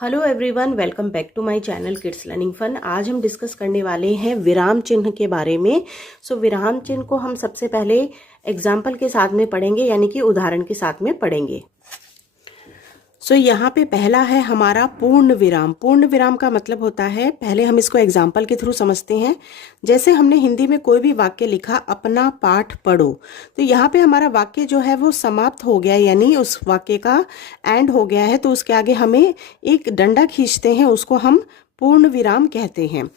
Hello everyone, welcome back to my channel kids learning fun. आज हम discuss करने वाले हैं विराम चिन्ह के बारे में। विराम चिन्ह को हम सबसे पहले एग्जाम्पल के साथ में पढ़ेंगे, यानी कि उदाहरण के साथ में पढ़ेंगे। यहाँ पे पहला है हमारा पूर्ण विराम। पूर्ण विराम का मतलब होता है, पहले हम इसको एग्जाम्पल के थ्रू समझते हैं। जैसे हमने हिंदी में कोई भी वाक्य लिखा, अपना पाठ पढ़ो, तो यहाँ पे हमारा वाक्य जो है वो समाप्त हो गया, यानी उस वाक्य का एंड हो गया है। तो उसके आगे हमें एक डंडा खींचते हैं, उसको हम पूर्ण विराम कहते हैं।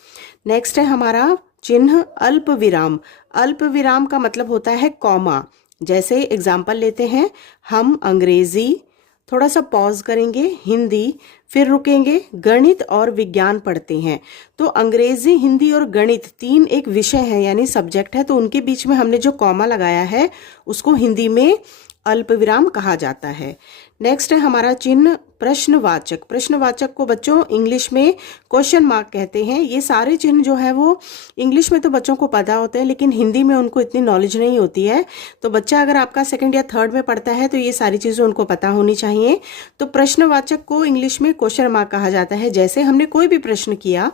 नेक्स्ट है हमारा चिन्ह अल्प विराम। अल्प विराम का मतलब होता है कॉमा। जैसे एग्जाम्पल लेते हैं, हम अंग्रेजी, थोड़ा सा पॉज करेंगे, हिंदी, फिर रुकेंगे, गणित और विज्ञान पढ़ते हैं। तो अंग्रेजी, हिंदी और गणित तीन एक विषय है, यानी सब्जेक्ट है। तो उनके बीच में हमने जो कॉमा लगाया है उसको हिंदी में अल्प विराम कहा जाता है। नेक्स्ट है हमारा चिन्ह प्रश्नवाचक। प्रश्नवाचक को बच्चों इंग्लिश में क्वेश्चन मार्क कहते हैं। ये सारे चिन्ह जो है वो इंग्लिश में तो बच्चों को पता होते हैं, लेकिन हिंदी में उनको इतनी नॉलेज नहीं होती है। तो बच्चा अगर आपका सेकंड या थर्ड में पढ़ता है तो ये सारी चीज़ें उनको पता होनी चाहिए। तो प्रश्नवाचक को इंग्लिश में क्वेश्चन मार्क कहा जाता है। जैसे हमने कोई भी प्रश्न किया,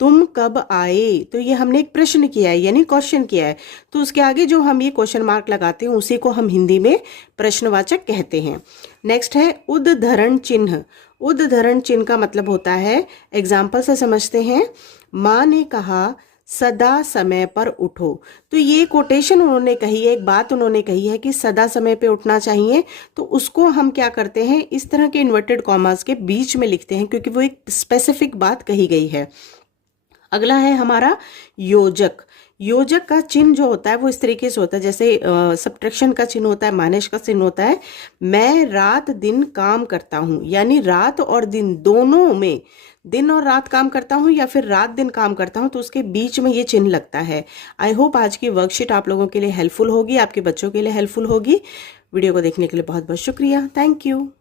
तुम कब आए, तो ये हमने एक प्रश्न किया है, यानी क्वेश्चन किया है। तो उसके आगे जो हम ये क्वेश्चन मार्क लगाते हैं उसी को हम हिंदी में प्रश्नवाचक कहते हैं। नेक्स्ट है उद्धरण चिन्ह। उद्धरण चिन्ह का मतलब होता है, एग्जाम्पल से समझते हैं। माँ ने कहा सदा समय पर उठो। तो ये कोटेशन उन्होंने कही है, एक बात उन्होंने कही है कि सदा समय पे उठना चाहिए। तो उसको हम क्या करते हैं, इस तरह के इन्वर्टेड कॉमास के बीच में लिखते हैं, क्योंकि वो एक स्पेसिफिक बात कही गई है। अगला है हमारा योजक। योजक का चिन्ह जो होता है वो इस तरीके से होता है, जैसे सब्ट्रैक्शन का चिन्ह होता है, माइनस का चिन्ह होता है। मैं रात दिन काम करता हूँ, यानी रात और दिन दोनों में, दिन और रात काम करता हूँ या फिर रात दिन काम करता हूँ, तो उसके बीच में ये चिन्ह लगता है। आई होप आज की वर्कशीट आप लोगों के लिए हेल्पफुल होगी, आपके बच्चों के लिए हेल्पफुल होगी। वीडियो को देखने के लिए बहुत बहुत शुक्रिया। Thank you.